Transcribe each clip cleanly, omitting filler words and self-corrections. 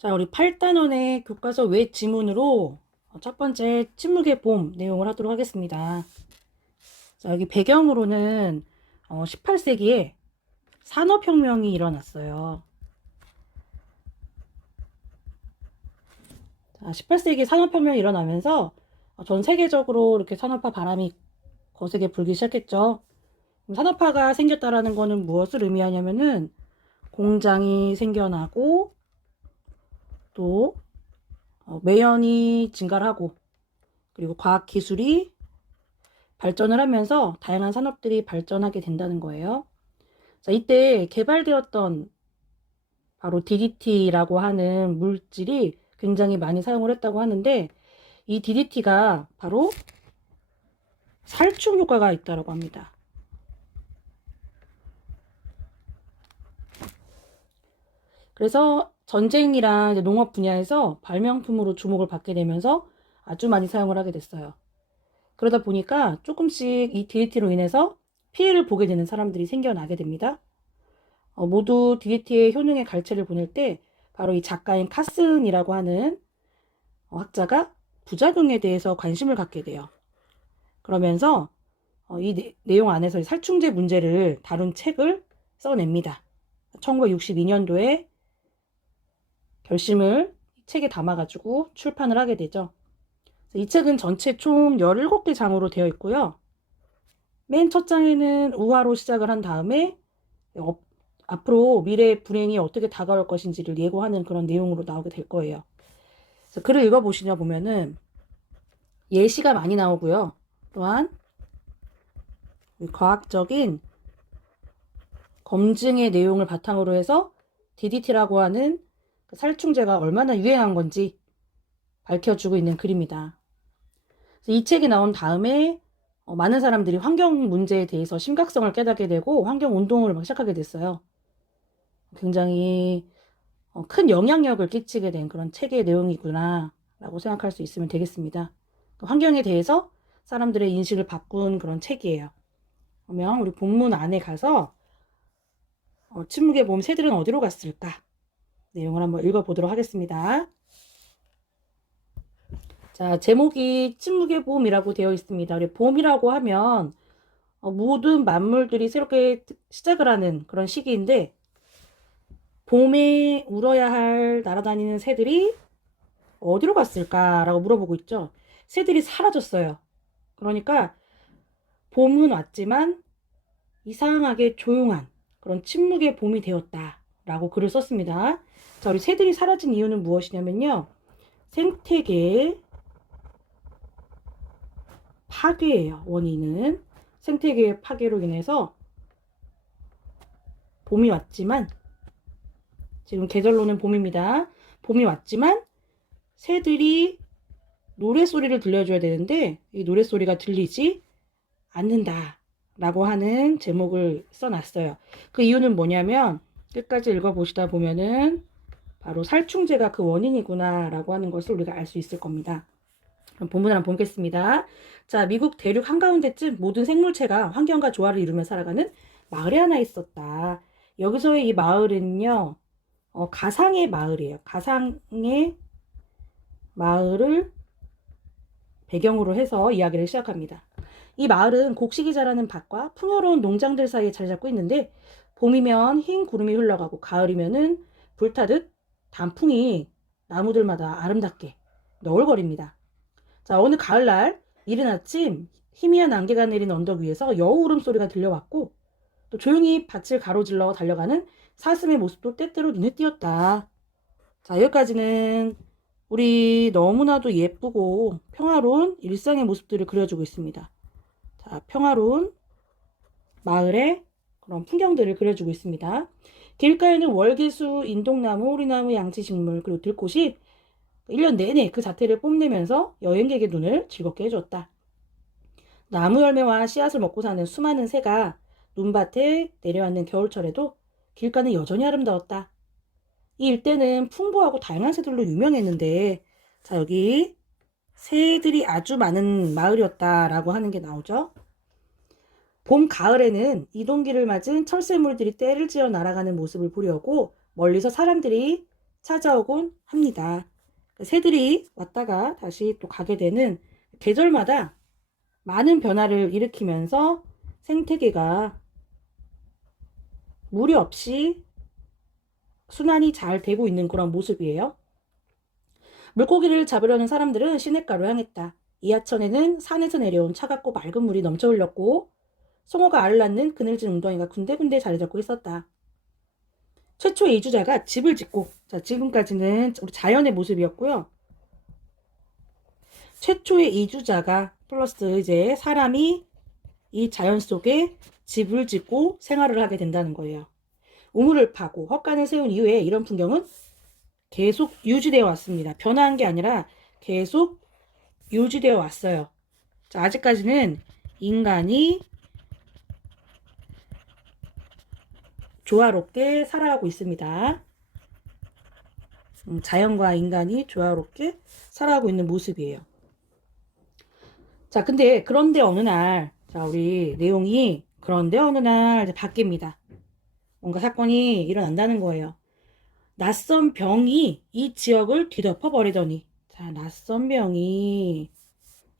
자, 우리 8단원의 교과서 외 지문으로 첫 번째 침묵의 봄 내용을 하도록 하겠습니다. 자, 여기 배경으로는 18세기에 산업혁명이 일어났어요. 자, 18세기 산업혁명이 일어나면서 전 세계적으로 이렇게 산업화 바람이 거세게 불기 시작했죠. 산업화가 생겼다라는 거는 무엇을 의미하냐면은 공장이 생겨나고 또 매연이 증가를 하고 그리고 과학기술이 발전을 하면서 다양한 산업들이 발전하게 된다는 거예요. 자, 이때 개발되었던 바로 DDT라고 하는 물질이 굉장히 많이 사용을 했다고 하는데 이 DDT가 바로 살충 효과가 있다고 합니다. 그래서 전쟁이랑 이제 농업 분야에서 발명품으로 주목을 받게 되면서 아주 많이 사용을 하게 됐어요. 그러다 보니까 조금씩 이 DDT로 인해서 피해를 보게 되는 사람들이 생겨나게 됩니다. 모두 DDT의 효능의 갈채를 보낼 때 바로 이 작가인 카슨이라고 하는 학자가 부작용에 대해서 관심을 갖게 돼요. 그러면서 이 내용 안에서 살충제 문제를 다룬 책을 써냅니다. 1962년도에 결심을 책에 담아가지고 출판을 하게 되죠. 이 책은 전체 총 17개 장으로 되어 있고요. 맨 첫 장에는 우화로 시작을 한 다음에 앞으로 미래의 불행이 어떻게 다가올 것인지를 예고하는 그런 내용으로 나오게 될 거예요. 그래서 글을 읽어보시냐 보면은 예시가 많이 나오고요. 또한 과학적인 검증의 내용을 바탕으로 해서 DDT라고 하는 살충제가 얼마나 유행한 건지 밝혀주고 있는 글입니다. 이 책이 나온 다음에 많은 사람들이 환경 문제에 대해서 심각성을 깨닫게 되고 환경 운동을 막 시작하게 됐어요. 굉장히 큰 영향력을 끼치게 된 그런 책의 내용이구나 라고 생각할 수 있으면 되겠습니다. 환경에 대해서 사람들의 인식을 바꾼 그런 책이에요. 그러면 우리 본문 안에 가서 침묵의 봄 새들은 어디로 갔을까? 내용을 한번 읽어보도록 하겠습니다. 자, 제목이 침묵의 봄이라고 되어 있습니다. 우리 봄이라고 하면 모든 만물들이 새롭게 시작을 하는 그런 시기인데 봄에 울어야 할 날아다니는 새들이 어디로 갔을까라고 물어보고 있죠. 새들이 사라졌어요. 그러니까 봄은 왔지만 이상하게 조용한 그런 침묵의 봄이 되었다라고 글을 썼습니다. 자, 우리 새들이 사라진 이유는 무엇이냐면요. 생태계의 파괴예요. 원인은 생태계의 파괴로 인해서 봄이 왔지만 지금 계절로는 봄입니다. 봄이 왔지만 새들이 노랫소리를 들려줘야 되는데 이 노랫소리가 들리지 않는다 라고 하는 제목을 써놨어요. 그 이유는 뭐냐면 끝까지 읽어보시다 보면은 바로 살충제가 그 원인이구나 라고 하는 것을 우리가 알 수 있을 겁니다. 그럼 본문을 한번 보겠습니다. 자, 미국 대륙 한가운데쯤 모든 생물체가 환경과 조화를 이루며 살아가는 마을이 하나 있었다. 여기서의 이 마을은요, 가상의 마을이에요. 가상의 마을을 배경으로 해서 이야기를 시작합니다. 이 마을은 곡식이 자라는 밭과 풍요로운 농장들 사이에 자리 잡고 있는데 봄이면 흰 구름이 흘러가고 가을이면은 불타듯 단풍이 나무들마다 아름답게 너울거립니다. 자, 어느 가을날 이른 아침 희미한 안개가 내린 언덕 위에서 여우 울음소리가 들려왔고 또 조용히 밭을 가로질러 달려가는 사슴의 모습도 때때로 눈에 띄었다. 자, 여기까지는 우리 너무나도 예쁘고 평화로운 일상의 모습들을 그려주고 있습니다. 자, 평화로운 마을의 그런 풍경들을 그려주고 있습니다. 길가에는 월계수, 인동나무, 오리나무, 양치식물, 그리고 들꽃이 1년 내내 그 자태를 뽐내면서 여행객의 눈을 즐겁게 해줬다. 나무 열매와 씨앗을 먹고 사는 수많은 새가 눈밭에 내려앉는 겨울철에도 길가는 여전히 아름다웠다. 이 일대는 풍부하고 다양한 새들로 유명했는데 자, 여기 새들이 아주 많은 마을이었다라고 하는 게 나오죠. 봄, 가을에는 이동기를 맞은 철새물들이 떼를 지어 날아가는 모습을 보려고 멀리서 사람들이 찾아오곤 합니다. 새들이 왔다가 다시 또 가게 되는 계절마다 많은 변화를 일으키면서 생태계가 무리 없이 순환이 잘 되고 있는 그런 모습이에요. 물고기를 잡으려는 사람들은 시냇가로 향했다. 이 하천에는 산에서 내려온 차갑고 맑은 물이 넘쳐 흘렸고 송어가 알을 낳는 그늘진 웅덩이가 군데군데 자리 잡고 있었다. 최초의 이주자가 집을 짓고, 자, 지금까지는 우리 자연의 모습이었고요. 최초의 이주자가 플러스 이제 사람이 이 자연 속에 집을 짓고 생활을 하게 된다는 거예요. 우물을 파고 헛간을 세운 이후에 이런 풍경은 계속 유지되어 왔습니다. 변화한 게 아니라 계속 유지되어 왔어요. 자, 아직까지는 인간이 조화롭게 살아가고 있습니다. 자연과 인간이 조화롭게 살아가고 있는 모습이에요. 자, 근데 그런데 어느 날, 자, 우리 내용이 그런데 어느 날 이제 바뀝니다. 뭔가 사건이 일어난다는 거예요. 낯선 병이 이 지역을 뒤덮어 버리더니, 자, 낯선 병이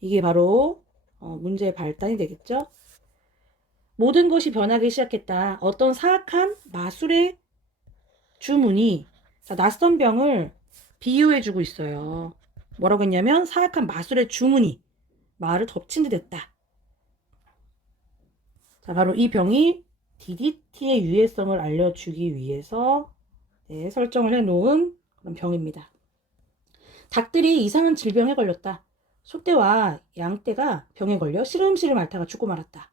이게 바로 문제의 발단이 되겠죠. 모든 것이 변하기 시작했다. 어떤 사악한 마술의 주문이, 자, 낯선 병을 비유해주고 있어요. 뭐라고 했냐면 사악한 마술의 주문이 마을을 덮친 듯 했다. 자, 바로 이 병이 DDT의 유해성을 알려주기 위해서 설정을 해놓은 그런 병입니다. 닭들이 이상한 질병에 걸렸다. 소떼와 양떼가 병에 걸려 시름시름 앓다가 죽고 말았다.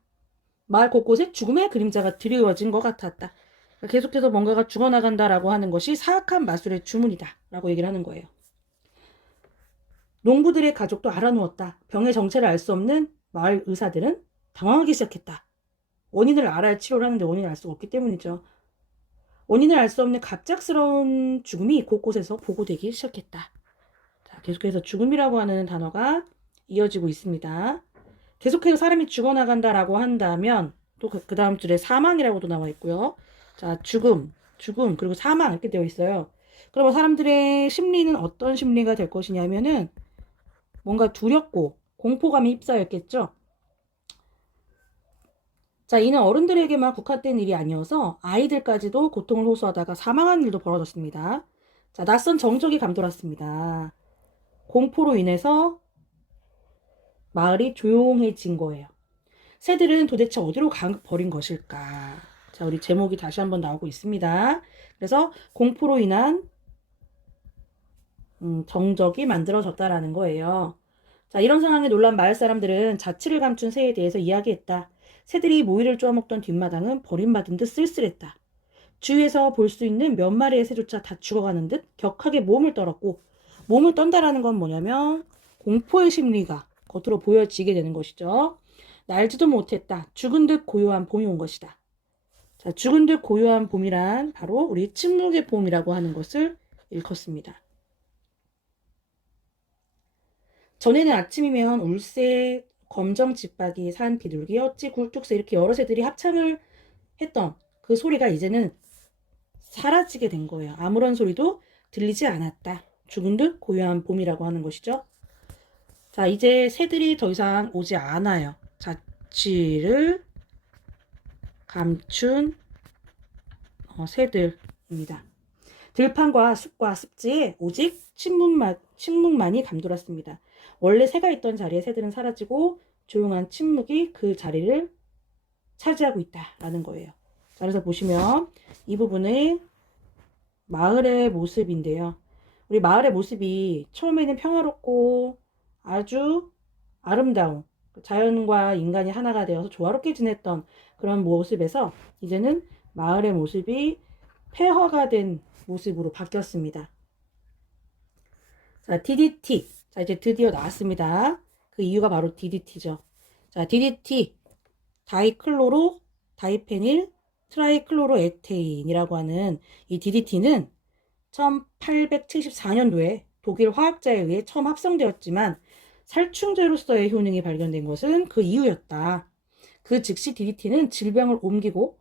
마을 곳곳에 죽음의 그림자가 드리워진 것 같았다. 계속해서 뭔가가 죽어나간다라고 하는 것이 사악한 마술의 주문이다 라고 얘기를 하는 거예요. 농부들의 가족도 알아누웠다. 병의 정체를 알 수 없는 마을 의사들은 당황하기 시작했다. 원인을 알아야 치료를 하는데 원인을 알 수가 없기 때문이죠. 원인을 알 수 없는 갑작스러운 죽음이 곳곳에서 보고되기 시작했다. 자, 계속해서 죽음이라고 하는 단어가 이어지고 있습니다. 계속해서 사람이 죽어나간다라고 한다면 또 그 다음 줄에 사망이라고도 나와 있고요. 자, 죽음, 그리고 사망 이렇게 되어 있어요. 그러면 사람들의 심리는 어떤 심리가 될 것이냐면은 뭔가 두렵고 공포감이 휩싸였겠죠. 자, 이는 어른들에게만 국한된 일이 아니어서 아이들까지도 고통을 호소하다가 사망하는 일도 벌어졌습니다. 자, 낯선 정적이 감돌았습니다. 공포로 인해서 마을이 조용해진 거예요. 새들은 도대체 어디로 가버린 것일까? 자, 우리 제목이 다시 한번 나오고 있습니다. 그래서 공포로 인한 정적이 만들어졌다라는 거예요. 자, 이런 상황에 놀란 마을 사람들은 자취를 감춘 새에 대해서 이야기했다. 새들이 모이를 쪼아먹던 뒷마당은 버림받은 듯 쓸쓸했다. 주위에서 볼 수 있는 몇 마리의 새조차 다 죽어가는 듯 격하게 몸을 떨었고, 몸을 떤다라는 건 뭐냐면 공포의 심리가 겉으로 보여지게 되는 것이죠. 날지도 못했다. 죽은 듯 고요한 봄이 온 것이다. 자, 죽은 듯 고요한 봄이란 바로 우리 침묵의 봄이라고 하는 것을 일컫습니다. 전에는 아침이면 울새, 검정 집박이, 산 비둘기, 어찌, 굴뚝새 이렇게 여러 새들이 합창을 했던 그 소리가 이제는 사라지게 된 거예요. 아무런 소리도 들리지 않았다. 죽은 듯 고요한 봄이라고 하는 것이죠. 자, 이제 새들이 더 이상 오지 않아요. 자취를 감춘 새들입니다. 들판과 숲과 습지에 오직 침묵만이 감돌았습니다. 원래 새가 있던 자리에 새들은 사라지고 조용한 침묵이 그 자리를 차지하고 있다라는 거예요. 자, 그래서 보시면 이 부분은 마을의 모습인데요. 우리 마을의 모습이 처음에는 평화롭고 아주 아름다운 자연과 인간이 하나가 되어서 조화롭게 지냈던 그런 모습에서 이제는 마을의 모습이 폐허가 된 모습으로 바뀌었습니다. 자, DDT. 자, 이제 드디어 나왔습니다. 그 이유가 바로 DDT죠. 자, DDT. 다이클로로 다이페닐 트라이클로로에테인이라고 하는 이 DDT는 1874년도에 독일 화학자에 의해 처음 합성되었지만 살충제로서의 효능이 발견된 것은 그 이후였다. 그 즉시 DDT는 질병을 옮기고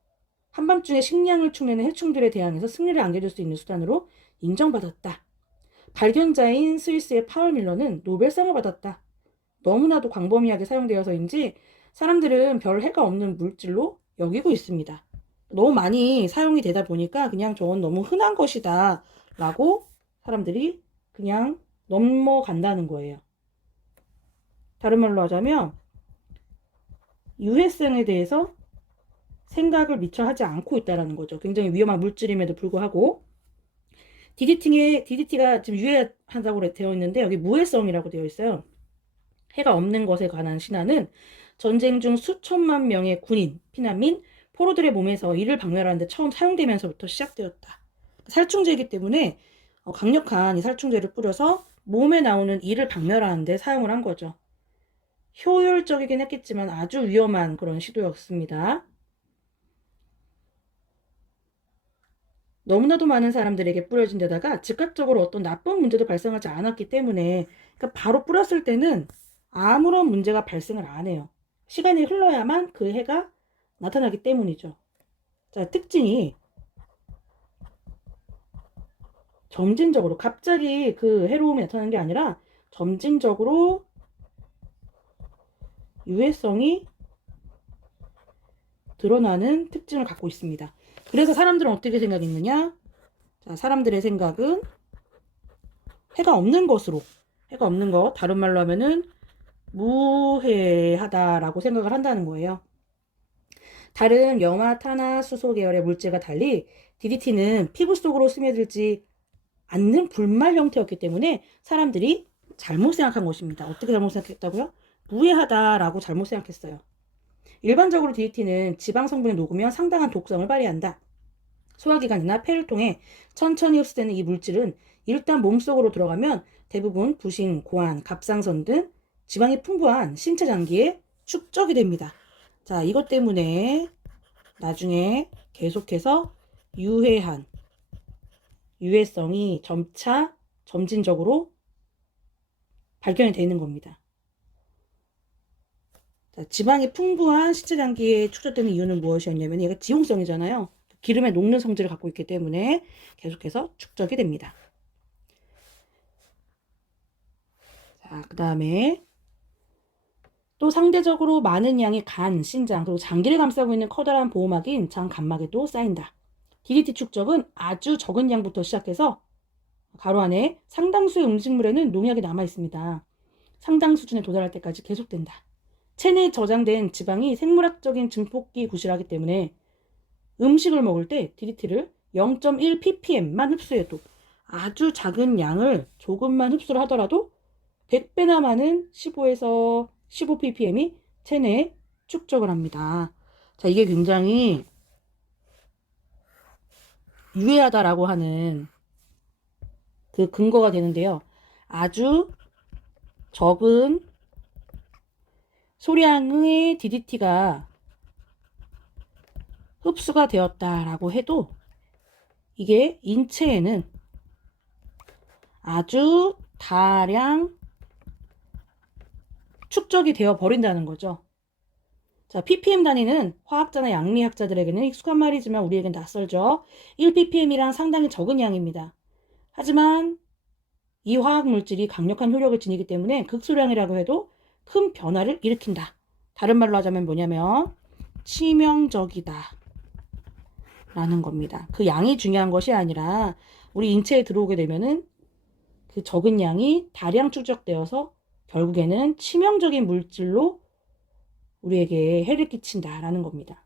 한밤중에 식량을 축내는 해충들에 대항해서 승리를 안겨줄 수 있는 수단으로 인정받았다. 발견자인 스위스의 파울 밀러는 노벨상을 받았다. 너무나도 광범위하게 사용되어서인지 사람들은 별 해가 없는 물질로 여기고 있습니다. 너무 많이 사용이 되다 보니까 그냥 저건 너무 흔한 것이다 라고 사람들이 그냥 넘어간다는 거예요. 다른 말로 하자면 유해성에 대해서 생각을 미처 하지 않고 있다는 거죠. 굉장히 위험한 물질임에도 불구하고 DDT가 지금 유해하다고 되어 있는데 여기 무해성이라고 되어 있어요. 해가 없는 것에 관한 신화는 전쟁 중 수천만 명의 군인, 피난민, 포로들의 몸에서 이를 박멸하는데 처음 사용되면서부터 시작되었다. 살충제이기 때문에 강력한 이 살충제를 뿌려서 몸에 나오는 이를 박멸하는데 사용을 한 거죠. 효율적이긴 했겠지만 아주 위험한 그런 시도였습니다. 너무나도 많은 사람들에게 뿌려진 데다가 즉각적으로 어떤 나쁜 문제도 발생하지 않았기 때문에 그러니까 바로 뿌렸을 때는 아무런 문제가 발생을 안 해요. 시간이 흘러야만 그 해가 나타나기 때문이죠. 자, 특징이 점진적으로 갑자기 그 해로움이 나타나는 게 아니라 점진적으로 유해성이 드러나는 특징을 갖고 있습니다. 그래서 사람들은 어떻게 생각했느냐? 자, 사람들의 생각은 해가 없는 것으로, 해가 없는 것, 다른 말로 하면은 무해하다라고 생각을 한다는 거예요. 다른 염화, 탄화, 수소 계열의 물질과 달리 DDT는 피부 속으로 스며들지 않는 불말 형태였기 때문에 사람들이 잘못 생각한 것입니다. 어떻게 잘못 생각했다고요? 무해하다라고 잘못 생각했어요. 일반적으로 DDT는 지방 성분이 녹으면 상당한 독성을 발휘한다. 소화기관이나 폐를 통해 천천히 흡수되는 이 물질은 일단 몸속으로 들어가면 대부분 부신, 고환, 갑상선 등 지방이 풍부한 신체 장기에 축적이 됩니다. 자, 이것 때문에 나중에 계속해서 유해성이 점차 점진적으로 발견이 되는 겁니다. 자, 지방이 풍부한 신체 장기에 축적되는 이유는 무엇이었냐면 얘가 지용성이잖아요. 기름에 녹는 성질을 갖고 있기 때문에 계속해서 축적이 됩니다. 자, 그 다음에 또 상대적으로 많은 양의 간, 신장, 그리고 장기를 감싸고 있는 커다란 보호막인 장간막에도 쌓인다. DDT 축적은 아주 적은 양부터 시작해서 가로 안에 상당수의 음식물에는 농약이 남아 있습니다. 상당 수준에 도달할 때까지 계속된다. 체내에 저장된 지방이 생물학적인 증폭기 구실하기 때문에 음식을 먹을 때 DDT를 0.1 ppm만 흡수해도 아주 작은 양을 조금만 흡수를 하더라도 100배나 많은 15에서 15 ppm이 체내에 축적을 합니다. 자, 이게 굉장히 유해하다라고 하는 그 근거가 되는데요. 아주 적은 소량의 DDT가 흡수가 되었다라고 해도 이게 인체에는 아주 다량 축적이 되어 버린다는 거죠. 자, ppm 단위는 화학자나 양리학자들에게는 익숙한 말이지만 우리에겐 낯설죠. 1ppm이란 상당히 적은 양입니다. 하지만 이 화학 물질이 강력한 효력을 지니기 때문에 극소량이라고 해도 큰 변화를 일으킨다. 다른 말로 하자면 뭐냐면 치명적이다 라는 겁니다. 그 양이 중요한 것이 아니라 우리 인체에 들어오게 되면은 그 적은 양이 다량 축적되어서 결국에는 치명적인 물질로 우리에게 해를 끼친다라는 겁니다.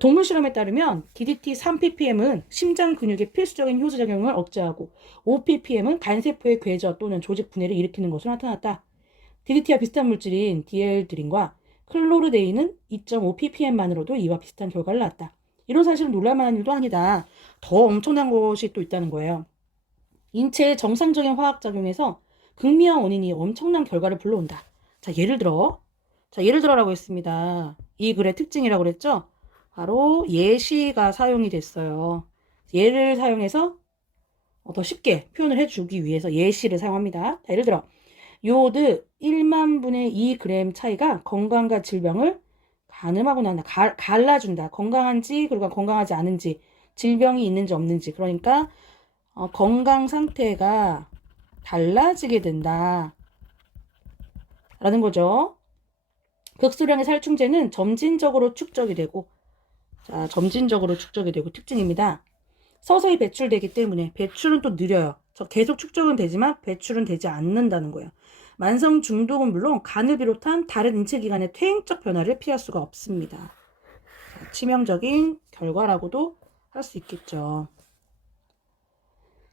동물 실험에 따르면 DDT 3ppm은 심장 근육의 필수적인 효소작용을 억제하고 5ppm은 간세포의 궤저 또는 조직 분해를 일으키는 것으로 나타났다. DDT와 비슷한 물질인 디엘드린과 클로르데인은 2.5ppm만으로도 이와 비슷한 결과를 낳았다. 이런 사실은 놀랄만한 일도 아니다. 더 엄청난 것이 또 있다는 거예요. 인체의 정상적인 화학작용에서 극미한 원인이 엄청난 결과를 불러온다. 자, 예를 들어라고 했습니다. 이 글의 특징이라고 그랬죠? 바로 예시가 사용이 됐어요. 예를 사용해서 더 쉽게 표현을 해주기 위해서 예시를 사용합니다. 자, 예를 들어 요오드 1만 분의 2g 차이가 건강과 질병을 가늠하고 난다. 갈라준다. 건강한지 그리고 건강하지 않은지 질병이 있는지 없는지. 그러니까 건강 상태가 달라지게 된다 라는 거죠. 극소량의 살충제는 점진적으로 축적이 되고, 자, 점진적으로 축적이 되고 특징입니다. 서서히 배출되기 때문에 배출은 또 느려요. 계속 축적은 되지만 배출은 되지 않는다는 거예요. 만성 중독은 물론 간을 비롯한 다른 인체 기관의 퇴행적 변화를 피할 수가 없습니다. 자, 치명적인 결과라고도 할 수 있겠죠.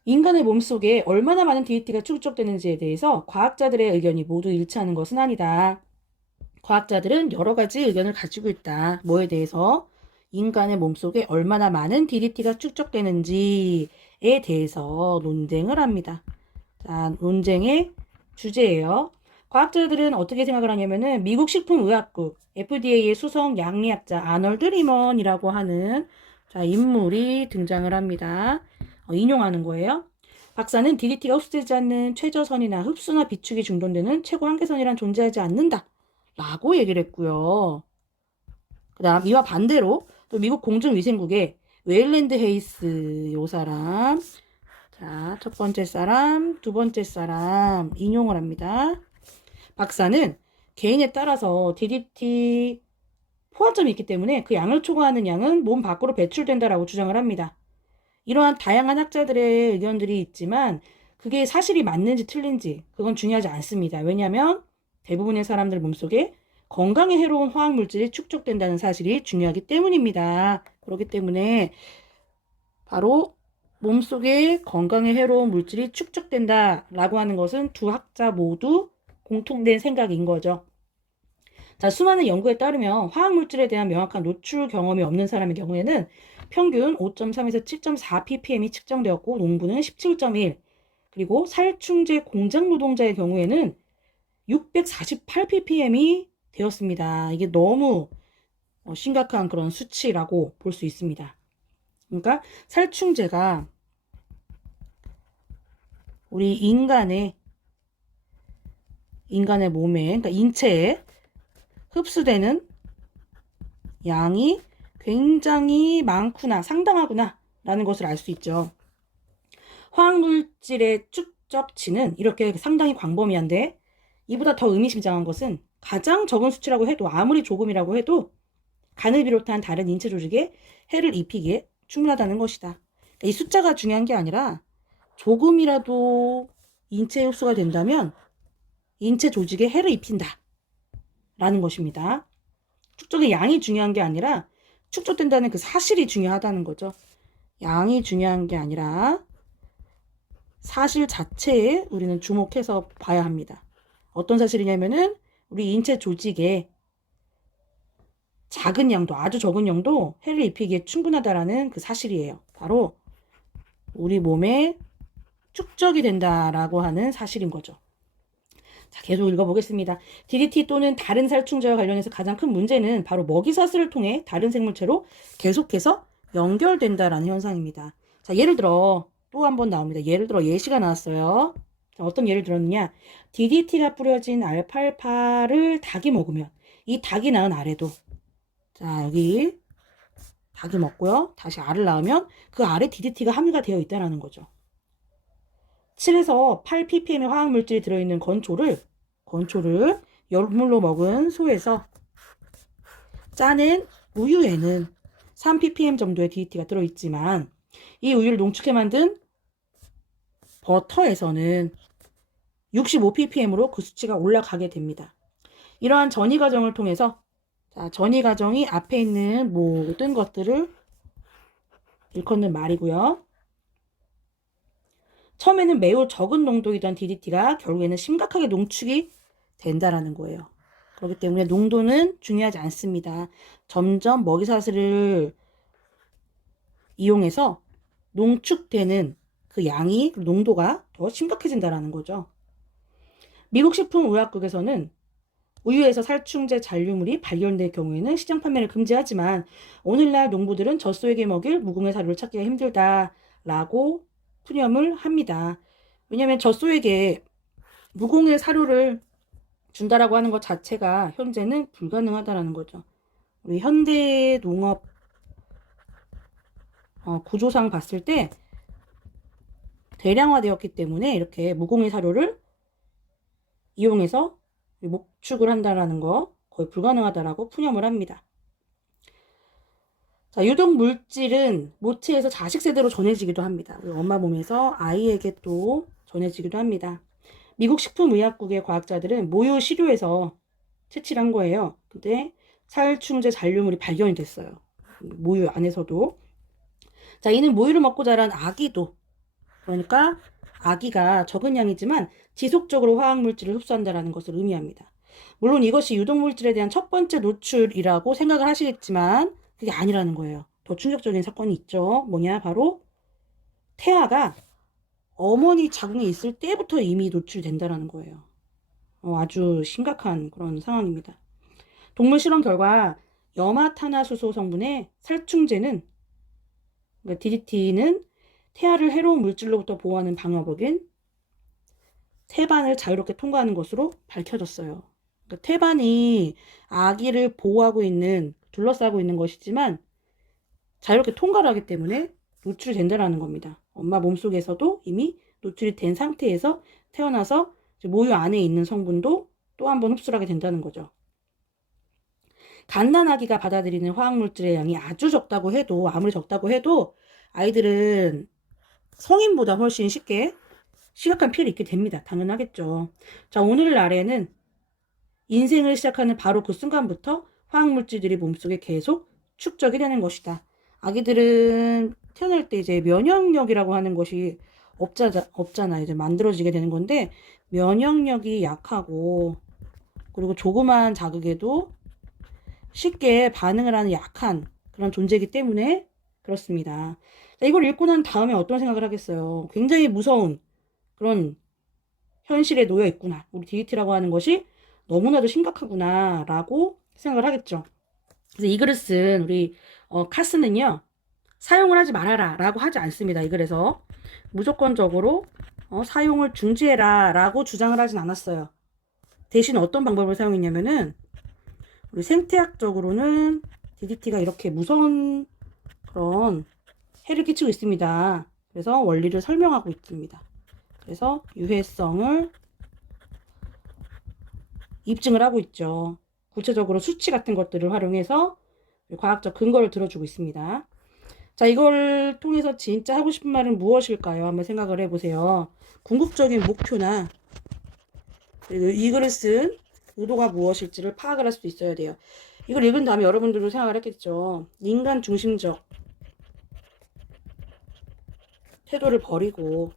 인간의 몸속에 얼마나 많은 DHT가 축적되는지에 대해서 과학자들의 의견이 모두 일치하는 것은 아니다. 과학자들은 여러 가지 의견을 가지고 있다. 뭐에 대해서? 인간의 몸속에 얼마나 많은 DHT가 축적되는지에 대해서 논쟁을 합니다. 자, 논쟁의 주제예요. 과학자들은 어떻게 생각을 하냐면은 미국 식품의약국 FDA의 수석 양리학자 아널드 리먼이라고 하는 자, 인물이 등장을 합니다. 인용하는 거예요. 박사는 DHT가 흡수되지 않는 최저선이나 흡수나 비축이 중단되는 최고 한계선이란 존재하지 않는다 라고 얘기를 했고요. 그 다음 이와 반대로 또 미국 공중위생국의 웨일랜드 헤이스 요 사람, 자, 첫 번째 사람, 두 번째 사람 인용을 합니다. 박사는 개인에 따라서 DHT 포화점이 있기 때문에 그 양을 초과하는 양은 몸 밖으로 배출된다라고 주장을 합니다. 이러한 다양한 학자들의 의견들이 있지만 그게 사실이 맞는지 틀린지 그건 중요하지 않습니다. 왜냐하면 대부분의 사람들 몸속에 건강에 해로운 화학물질이 축적된다는 사실이 중요하기 때문입니다. 그렇기 때문에 바로 몸속에 건강에 해로운 물질이 축적된다라고 하는 것은 두 학자 모두 공통된 생각인 거죠. 자, 수많은 연구에 따르면 화학물질에 대한 명확한 노출 경험이 없는 사람의 경우에는 평균 5.3에서 7.4 ppm이 측정되었고 농부는 17.1, 그리고 살충제 공장 노동자의 경우에는 648 ppm이 되었습니다. 이게 너무 심각한 그런 수치라고 볼 수 있습니다. 그러니까 살충제가 우리 인간의 몸에, 그러니까 인체에 흡수되는 양이 굉장히 많구나, 상당하구나 라는 것을 알 수 있죠. 화학물질의 축적치는 이렇게 상당히 광범위한데 이보다 더 의미심장한 것은 가장 적은 수치라고 해도 아무리 조금이라고 해도 간을 비롯한 다른 인체 조직에 해를 입히기에 충분하다는 것이다. 이 숫자가 중요한 게 아니라 조금이라도 인체에 흡수가 된다면 인체 조직에 해를 입힌다 라는 것입니다. 축적의 양이 중요한 게 아니라 축적된다는 그 사실이 중요하다는 거죠. 양이 중요한 게 아니라 사실 자체에 우리는 주목해서 봐야 합니다. 어떤 사실이냐면은 우리 인체 조직에 작은 양도, 아주 적은 양도 해를 입히기에 충분하다라는 그 사실이에요. 바로 우리 몸에 축적이 된다라고 하는 사실인 거죠. 자, 계속 읽어보겠습니다. DDT 또는 다른 살충제와 관련해서 가장 큰 문제는 바로 먹이사슬을 통해 다른 생물체로 계속해서 연결된다라는 현상입니다. 자, 예를 들어 또 한 번 나옵니다. 예를 들어 예시가 나왔어요. 자, 어떤 예를 들었느냐. DDT가 뿌려진 알팔파를 닭이 먹으면 이 닭이 낳은 알에도 자, 여기 닭이 먹고요. 다시 알을 낳으면 그 알에 DDT가 함유가 되어 있다는 거죠. 7에서 8 ppm의 화학물질이 들어있는 건초를 열물로 먹은 소에서 짜낸 우유에는 3 ppm 정도의 DHT가 들어있지만 이 우유를 농축해 만든 버터에서는 65 ppm으로 그 수치가 올라가게 됩니다. 이러한 전이 과정을 통해서 자, 전이 과정이 앞에 있는 모든 것들을 일컫는 말이고요. 처음에는 매우 적은 농도이던 DDT가 결국에는 심각하게 농축이 된다라는 거예요. 그렇기 때문에 농도는 중요하지 않습니다. 점점 먹이사슬을 이용해서 농축되는 그 양이, 농도가 더 심각해진다라는 거죠. 미국 식품의약국에서는 우유에서 살충제 잔류물이 발견될 경우에는 시장 판매를 금지하지만 오늘날 농부들은 젖소에게 먹일 무공해 사료를 찾기가 힘들다라고 푸념을 합니다. 왜냐하면 젖소에게 무공해 사료를 준다라고 하는 것 자체가 현재는 불가능하다라는 거죠. 우리 현대 농업 구조상 봤을 때 대량화되었기 때문에 이렇게 무공해 사료를 이용해서 목축을 한다라는 거 거의 불가능하다라고 푸념을 합니다. 자, 유독 물질은 모체에서 자식 세대로 전해지기도 합니다. 우리 엄마 몸에서 아이에게 또 전해지기도 합니다. 미국 식품의약국의 과학자들은 모유 시료에서 채취를 한 거예요. 근데 살충제 잔류물이 발견이 됐어요. 모유 안에서도. 자, 이는 모유를 먹고 자란 아기도, 그러니까 아기가 적은 양이지만 지속적으로 화학물질을 흡수한다는 것을 의미합니다. 물론 이것이 유독물질에 대한 첫 번째 노출이라고 생각을 하시겠지만 그게 아니라는 거예요. 더 충격적인 사건이 있죠. 뭐냐? 바로 태아가 어머니 자궁에 있을 때부터 이미 노출된다는 거예요. 아주 심각한 그런 상황입니다. 동물 실험 결과 염화탄화수소 성분의 살충제는, 그러니까 DDT는 태아를 해로운 물질로부터 보호하는 방어복인 태반을 자유롭게 통과하는 것으로 밝혀졌어요. 그러니까 태반이 아기를 보호하고 있는, 둘러싸고 있는 것이지만 자유롭게 통과를 하기 때문에 노출된다는 겁니다. 엄마 몸속에서도 이미 노출이 된 상태에서 태어나서 모유 안에 있는 성분도 또 한 번 흡수를 하게 된다는 거죠. 갓난아기가 받아들이는 화학물질의 양이 아주 적다고 해도, 아무리 적다고 해도 아이들은 성인보다 훨씬 쉽게 심각한 피해를 입게 됩니다. 당연하겠죠. 자, 오늘날에는 인생을 시작하는 바로 그 순간부터 화학물질들이 몸속에 계속 축적이 되는 것이다. 아기들은 태어날 때 이제 면역력이라고 하는 것이 없잖아. 이제 만들어지게 되는 건데, 면역력이 약하고, 그리고 조그만 자극에도 쉽게 반응을 하는 약한 그런 존재이기 때문에 그렇습니다. 자, 이걸 읽고 난 다음에 어떤 생각을 하겠어요? 굉장히 무서운 그런 현실에 놓여 있구나. 우리 DDT라고 하는 것이 너무나도 심각하구나 라고 생각을 하겠죠. 그래서 이 글을 쓴 우리 카스는요, 사용을 하지 말아라 라고 하지 않습니다. 이 글에서 무조건적으로 사용을 중지해라 라고 주장을 하진 않았어요. 대신 어떤 방법을 사용했냐면은, 우리 생태학적으로는 DDT가 이렇게 무서운 그런 해를 끼치고 있습니다. 그래서 원리를 설명하고 있습니다. 그래서 유해성을 입증을 하고 있죠. 구체적으로 수치 같은 것들을 활용해서 과학적 근거를 들어주고 있습니다. 자, 이걸 통해서 진짜 하고 싶은 말은 무엇일까요? 한번 생각을 해보세요. 궁극적인 목표나 이 글을 쓴 의도가 무엇일지를 파악을 할 수 있어야 돼요. 이걸 읽은 다음에 여러분들도 생각을 했겠죠. 인간 중심적 태도를 버리고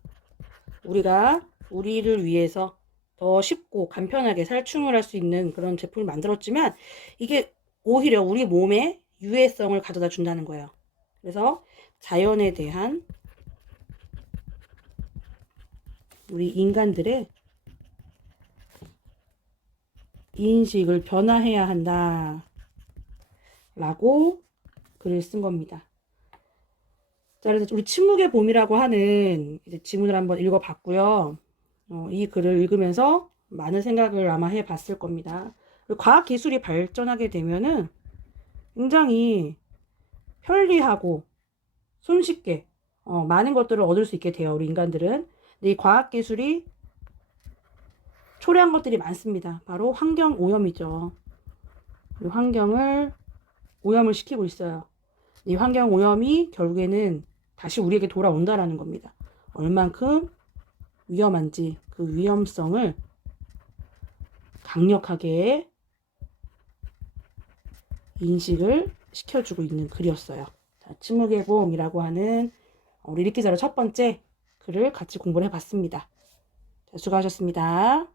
우리가 우리를 위해서 더 쉽고 간편하게 살충을 할 수 있는 그런 제품을 만들었지만 이게 오히려 우리 몸에 유해성을 가져다 준다는 거예요. 그래서 자연에 대한 우리 인간들의 인식을 변화해야 한다 라고 글을 쓴 겁니다. 자, 그래서 우리 침묵의 봄이라고 하는 이제 지문을 한번 읽어봤고요. 이 글을 읽으면서 많은 생각을 아마 해봤을 겁니다. 과학 기술이 발전하게 되면은 굉장히 편리하고 손쉽게 많은 것들을 얻을 수 있게 돼요. 우리 인간들은. 근데 이 과학 기술이 초래한 것들이 많습니다. 바로 환경 오염이죠. 환경을 오염을 시키고 있어요. 이 환경 오염이 결국에는 다시 우리에게 돌아온다라는 겁니다. 얼만큼 위험한지 그 위험성을 강력하게 인식을 시켜주고 있는 글이었어요. 자, 침묵의 봄이라고 하는 우리 읽기자료 첫 번째 글을 같이 공부를 해봤습니다. 자, 수고하셨습니다.